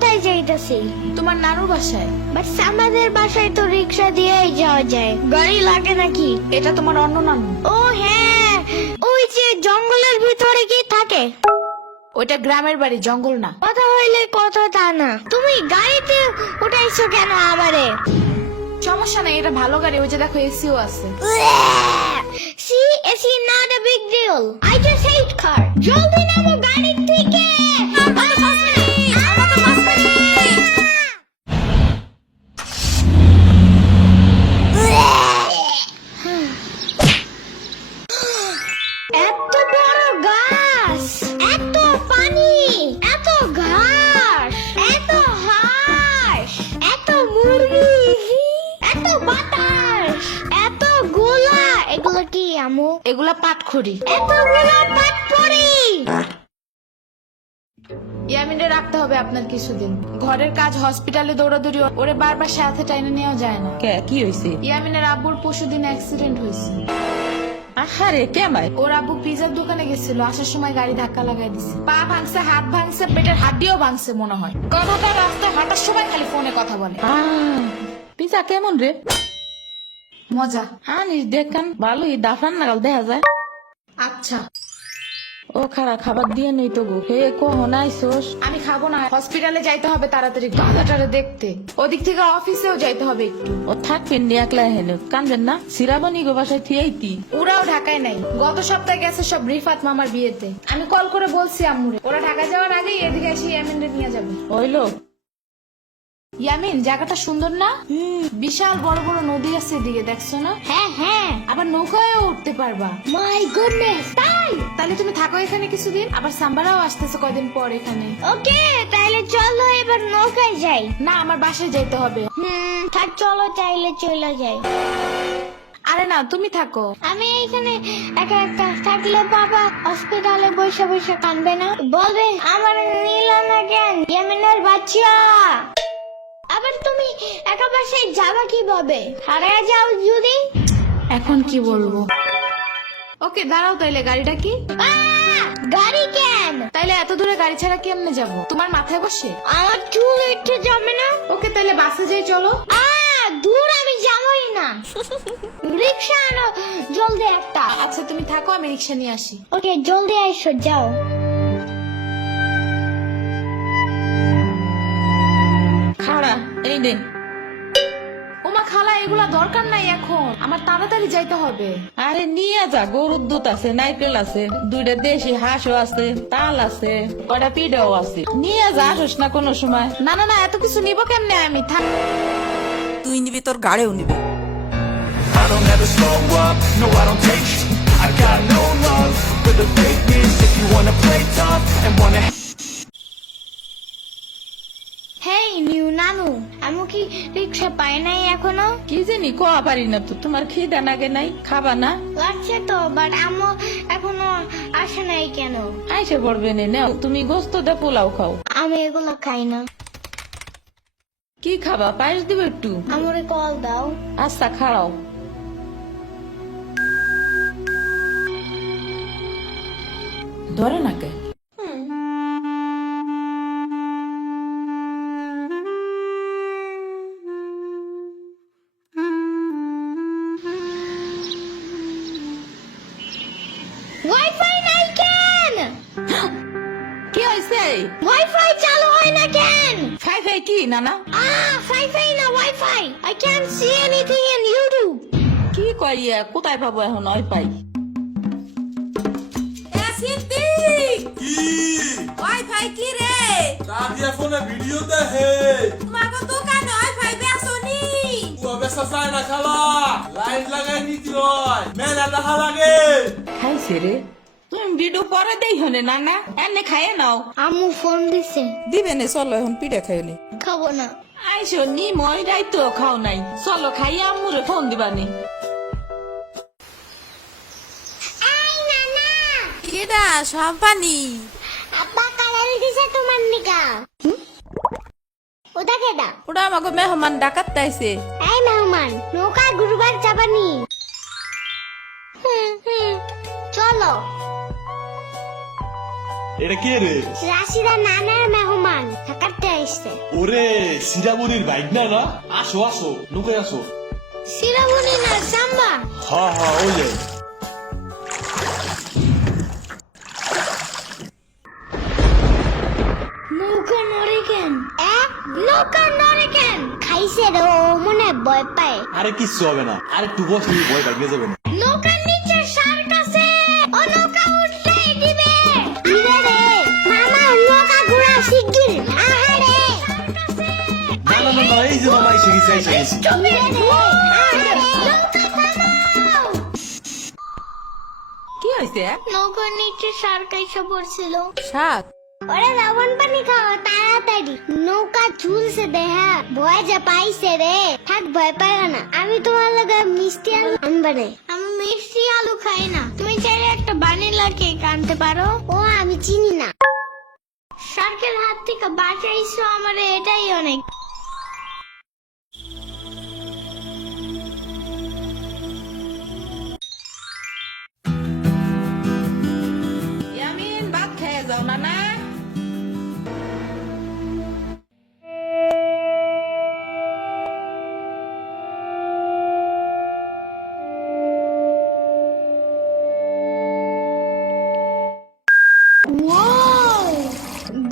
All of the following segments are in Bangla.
কোথায় যাইতাছি? তোমার নানুর বাসায়। বাট আমাদের বাসায় তো রিক্সা দিয়েই যাওয়া যায়, গাড়ি লাগে নাকি? এটা তোমার অন্য নানু। ও হ্যাঁ, ওই যে জঙ্গলের ভিতরে কি থাকে? ওইটা গ্রামের বাড়ি, জঙ্গল না। কথা হইলে কথা তা না। তুমি গাড়িতে উঠাইছো কেন আমারে? সমস্যা নাই, এটা ভালো গাড়ি। ওই যে দেখো এসিও আছে। See, it's not a big deal. I just hate car. জলদি নামো গাড়ি থেকে। এত বড় গাছ, এত পানি, এত ঘাস, এত হাঁস, এত মুরগি, এত বাতাস, এত গোলা। এগুলো কি আমু? এগুলা পাটখড়ি। এতগুলো পাট পড়ি। ইয়ামিনে রাখতে হবে আপনার কিছুদিন। ঘরের কাজ, হসপিটালে দৌড়াদৌড়ি, ওরে বারবার সাথে টাইনে নেওয়া যায় না। কি হয়েছে? ইয়ামিনের আব্বুর পরশুদিন অ্যাক্সিডেন্ট হয়েছে। আহারে কেমাই? ওর আব্বু পিজার দোকানে গেছিল, আসার সময় গাড়ি ধাক্কা লাগাই দিছে। পা ভাঙছে, হাত ভাঙছে, পেটের হাড্ডিও ভাঙছে মনে হয়। কথাটা রাস্তায় হাঁটার সময় খালি ফোনে কথা বলে। পিজা কেমন রে? মজা। আনিস দেখান, ভালোই দাফান নাগাল দেখা যায়। আচ্ছা, ও খারা খাবার দিয়ে নেই তো গো। হে কখন আইসোস? আমি খাবো না। হসপিটালে যাইতে হবে তাড়াতাড়ি, দাদাটারে দেখতে। ওদিক থেকে অফিসেও যাইতে হবে একটু। ও থাকবেন নি একলা হেন, কানবেন না? সিরাবনি গো বাসায় থিয়েইতি। ওরাও ঢাকায় নাই, গত সপ্তাহে গেছে সব রিফাত মামার বিয়েতে। আমি কল করে বলছি আম্মুরে, ওরা ঢাকা যাওয়ার আগেই এদিকে এসে ইয়ামিনরে নিয়ে যাবে। হইলো? ইয়ামিন, জায়গাটা সুন্দর না? বিশাল বড় বড় নদী আছে এদিকে, দেখছো না? হ্যাঁ হ্যাঁ। আবার নৌকায়ও উঠতে পারবা। মাই গুডনেস, তাই? তাহলে তুমি থাকো এখানে কিছুদিন, আবার সাম্বারাও আসতেছে কয়দিন পর এখানে। ওকে, তাইলে চলো এবার নৌকায় যাই। না, আমার বাসায় যাইতে হবে। থাক, চলো তাইলে চলে যাই। আরে না, তুমি থাকো। আমি এখানে একা একা থাকলে বাবা হসপিটালে বসে বসে কানবে না? বলবে আমার নিল না কেন ইয়ামিনের বাচ্চা। আবার তুমি একা বাসায় যাবা কিভাবে? হারিয়ে যাও যদি? এখন কি বলবো? ওকে দাঁড়াও, তাইলে গাড়িটা কি? গাড়ি কেন? তাইলে এত দূরে গাড়ি ছাড়া কেমনে যাবো? তোমার মাথায় বসে? আমার চুল একটু জমে না? ওকে তাইলে বাসে যাই, চলো। দূর আমি যাবই না। রিক্সা আনো জলদি একটা। আচ্ছা তুমি থাকো, আমি রিক্সা নিয়ে আসি। ওকে, জলদি আইসো, যাও। খাড়া এই নে। ওমা খালা, এগুলা দরকার নাই এখন, আমার তাড়াতাড়ি যাইতে হবে। আরে নিয়ে যা, গরুর দুধ আছে, নারকেল আছে, দুইটা দেশি হাঁসও আছে, তাল আছে, কয়টা পিঠাও আছে। নিয়ে যা, আসোস না কোনো সময়? না না না, এত কিছু নিব কেমনে আমি? থাক। তুই নিবি, তোর গাড়িও নিবি। I don't ever slow up, no I don't take sh**. I got no love for the fakeness. If you wanna play tough and wanna hey new নানু, আমি কি রিক্সা পাই নাই এখনো? কি জানি কোয়া পারি না তো। তোমার খিদা নাগে নাই? খাবা না? লাগছে তো, বাট আমু এখনো আসে নাই কেন? আইসে পড়বে নে, নাও তুমি গোস্ত দে পোলাও খাও। আমি এগুলো খাই না। কি খাবা? পায়েস দিব একটু? আমরে কল দাও। আচ্ছা খাড়াও। ধরে নাকে। ওয়াইফাই নাই কেন? কি হয়েছে? ওয়াইফাই চালু হয় না কেন? ফাই ফাই কি নানা? ফাইফাই না wifi. I can't see anything in YouTube. কি কইয়া কোথায় পাবো এখন ওই পাই? ওয়াইফাই কি রে? দাদিয়া ফোনে ভিডিও দেখে। তোমাকে দোকানে ওয়াইফাই বেসনি? ও বেসা যায় না খালা, লাইন লাগাই নিতে হয়, মেলা দেখা লাগে। খাইছে রে? তুমি ভিডিও পরে দেই হনে নানা, এনে খাইয়ে নাও। আম্মু ফোন দিছে। দিবে নে, চলো এখন পিঠা খাই নি। খাবো না। আইসো নি, মই রাইতো খাও নাই। চলো খাইয়া আম্মুরে ফোন দিবানি। এই নানা, কেডা সম্পানি? আব্বা কালার দিছে তোমার নিকা। ওটা কেডা? ওটা আমাকে মেহমান ডাকাত তাইছে। এই মেহমান, নৌকা ঘুরবার যাবানি? চলো। এটা কে রে? রাশিদা নানার মেহমান থাকাতে আইসছে। ওরে সিরামনির বাইক না না? আসো আসো, ঢুকে আসো। সিরামনি না সাম্বা। হ্যাঁ হ্যাঁ, ওই যে। নৌকা নড়ে কেন? নৌকা নড়ে কেন? খাইছে রে, ও মনে হয় ভয় পায়। আরে কিচ্ছু হবে না, আর একটু বসে ভয় পাইয়ে যাবে না। নৌকার নিচে শার্ক আছে, ও নৌকা উঠতেই দিবে। দিবে রে, মামা নৌকা ঘোরা শিগগির। আহারে না না না না, এই যে মামা এসে গেছে, এসে গেছে। দিবে রে, আহারে নৌকা থামাও। কি হয়েছে? নৌকার নিচে শার্ক এসে পড়ছিল। শাক ওরে লবণ পানি খাও তাড়াতাড়ি, নৌকা ঝুলছে দেহা, ভয় যা পাইছে রে। থাক ভয় পাইও না, আমি তোমার লগে মিষ্টি আলু আনবা রে। আমি মিষ্টি আলু খাই না, তুমি চাইলে একটা ভ্যানিলা কেক আনতে পারো। ও আমি চিনি না। শার্কের হাত থেকে বাঁচাইছো আমারে, এটাই অনেক। ইয়ামিন, ভাত খেয়ে যাও না না।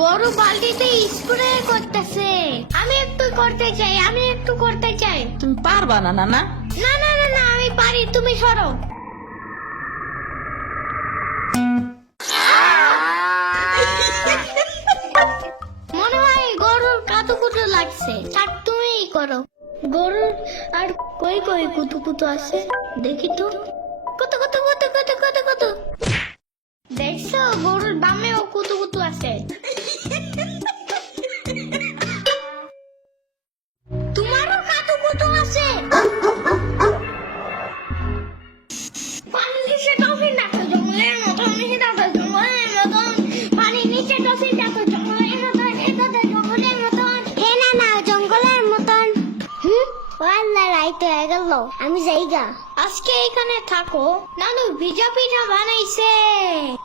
গরু বালতিতে স্প্রে করতেছে। আমি একটু করতে চাই, আমি একটু করতে চাই। তুমি পারবা না না না? না না না না, আমি পারি, তুমি সরো। মনে হয় গরুর কাতুকুতু লাগছে, থাক তুমিই করো। গরুর আর কই কই কুতুকুতু আছে দেখি তো। কত কত কত কত কত কত, দেখছো গরুর বামেও কুতুকুতু আছে। তোমারও কাতুকুতু আছে। পানি নিচে ডলফিন দেখো জঙ্গলের মতন, নিচে দেখো জঙ্গলের মতন। পানি নিচে ডলফিন দেখো জঙ্গলের মতন, এটাতে জঙ্গলের মতন। হে না না, জঙ্গলের মতন। ওয়াল্লাহ রাইত হয়ে গেল, আমি যাইগা। আজকে এখানে থাকো, নানু ভিজা পিঠা বানাইছে।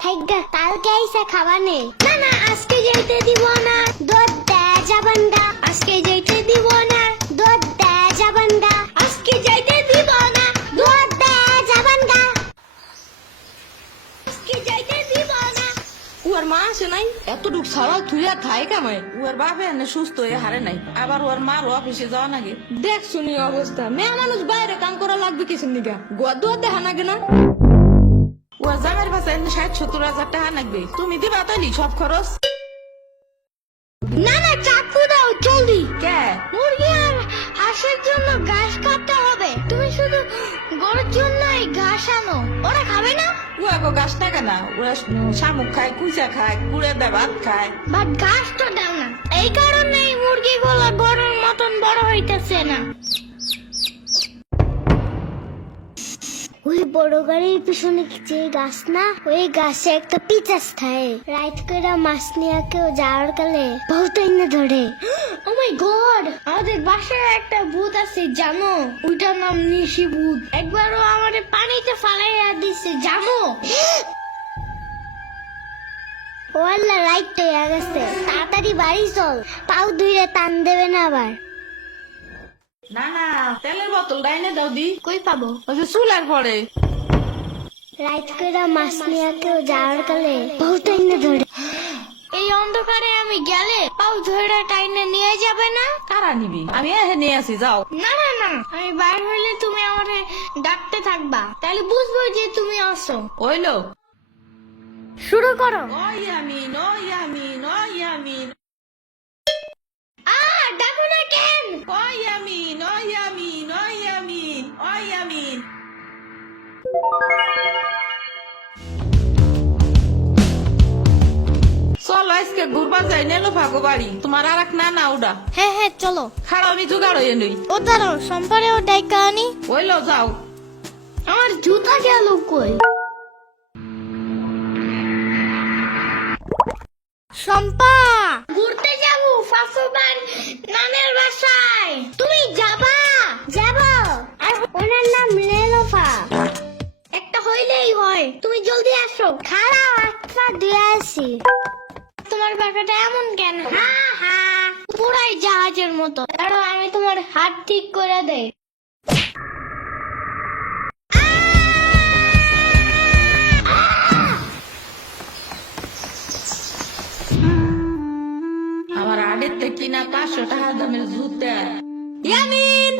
থাইগা, কালকে আইসা খাবানে। না না, আজকে যেতে দিব না, দুধ দেয়া যাবেন গা। আজকে যেতে দিব না, দুধ দেয়া যাবেন গা। আজকে যেতে দিব না, দুধ দেয়া যাবেন গা। আজকে যেতে দিব না। ওর মা আসে নাই, এতটুক ছাড়া থুইয়া খায় কামাই। ওর বাপে এনে সুস্থ হয়ে হারে নাই, আবার ওর মার অফিসে যাওয়া নাগে। দেখ শুনি অবস্থা, মেয়ে মানুষ বাইরে কাম করা লাগবে কিছু নিগা, গোয়া দুয়া দেখা নাগে না। ওর জামের বাসায় 60-70 হাজার টাকা লাগবে, তুমি দিবা তাইলি সব খরচ? না না, চাকু দাও জলদি। কে? মুরগি আর হাঁসের জন্য ঘাস কাটতে হবে। তুমি শুধু গরুর জন্য এই ঘাস আনো, ওরা খাবে না। ও আগো গাছ টাকা না, ওরা শামুক খায়, কুচা খায়, কুড়ে দেয়, ভাত খায়। বাট ঘাস তো দাও না, এই কারণে মুরগিগুলো গরুর মতন বড় হইতেছে না। ওই বড় গাড়ির পিছনে যে গাছ না, ওই গাছে একটা পিচাস থাকে। রাইত করে মাছ নিয়ে কেউ যাওয়ার কালে বহুত এনে ধরে। ও মাই গড, আমাদের বাসায় একটা ভূত আছে জানো, ওইটার নাম নিশি ভূত। একবারও আমাদের পানিতে ফালাইয়া দিছে জানো। ওয়াল্লা রাইট হয়ে গেছে, তাড়াতাড়ি বাড়ি চল, পাও ধুইলে টান দেবে না আবার। না না, তেলের বোতল ডাইনে দাও দি। কই পাবো? ওই যে চুলার পরে। রাইত করে মাছ নিয়ে কেউ যাওয়ার কালে বহুত টাইনে ধরে। এই অন্ধকারে আমি গেলে পাও ধরে টাইনে নিয়ে যাবে না? কারা নিবি? আমি এহে নিয়ে আসি, যাও। না না না, আমি বাইর হইলে তুমি আমারে ডাকতে থাকবা, তাহলে বুঝবো যে তুমি আসো। ওইলো শুরু করো। ও ইয়ামিন, ও ইয়ামিন, ও ইয়ামিন, ডাকো না কেন? ও ইয়ামিন, ও ইয়ামিন, ও ইয়ামিন, ও ইয়ামিন। চলো আজকে ঘুরবা যাই, নেলো ভাগো বাড়ি। তোমার আর এক নানা ওডা। হ্যাঁ হ্যাঁ চলো। খাড়া আমি জোগাড় হয়ে নই। ও দাঁড়াও, সম্পারেও ডাইকা আনি। ওইলো যাও। আমার জুতা গেল কই? শম্পা, ঘুরতে যাবো ফাফুবার নানের বাসায়। তুমি যাবা? যাবো। আর ওনার নাম রেলোফা। একটা হইলেই হয়, তুমি জলদি আসো। খারাপ, আচ্ছা দিয়ে আসি। পুরাই জাহাজের মতো। কারণ আমি তোমার হাত ঠিক করে দেই। আমার আড়েতে কিনা 500 টাকা দামের জুতা। ইয়ামিন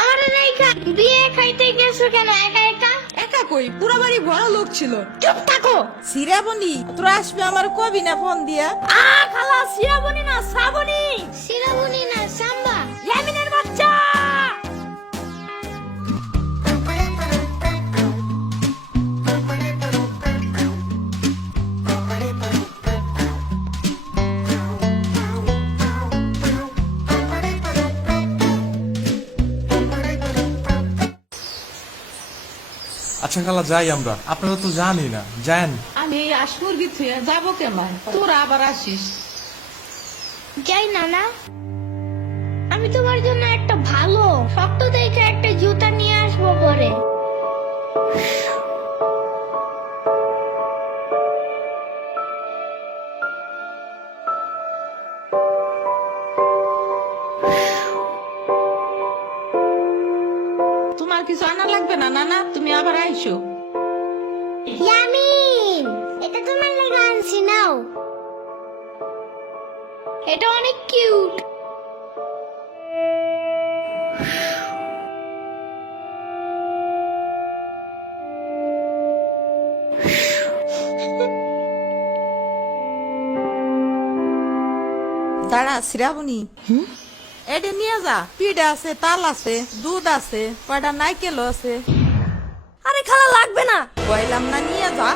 আমার নাইকা বিয়ে খাইতে গেছো কেন একা একা? একা কই, পুরো বাড়ি বড় লোক ছিল। চুপ থাকো। সিরাবনি তোরা আসবে আমার কবি না ফোন দিয়া? খালা সিরাবনি না শ্রাবণী, সিরাবনি না সাম্বা। ইয়ামিনের বাচ্চা। আচ্ছা খালা যাই আমরা, আপনারা তো জানি না, যান। আমি এই আসমুরগি থুয়ে যাবো কেমন? তোরা আবার আসিস। যাই না, আমি তোমার জন্য একটা ভালো শক্ত দেখে একটা জুতা নিয়ে আসবো পরে। তোমার কিছু আনা লাগবে না নানা, তুমি আবার আইসো। ইয়ামিন, এটা তোমার লাগা আনছি, নাও। এটা অনেক কিউট। দাঁড়া শ্রাবণী, এটা নিয়ে যা। পিঠা আছে, তাল আছে, দুধ আছে, কয়টা নাইকেলও আছে। আরে খালা লাগবে না। কইলাম না নিয়ে যা।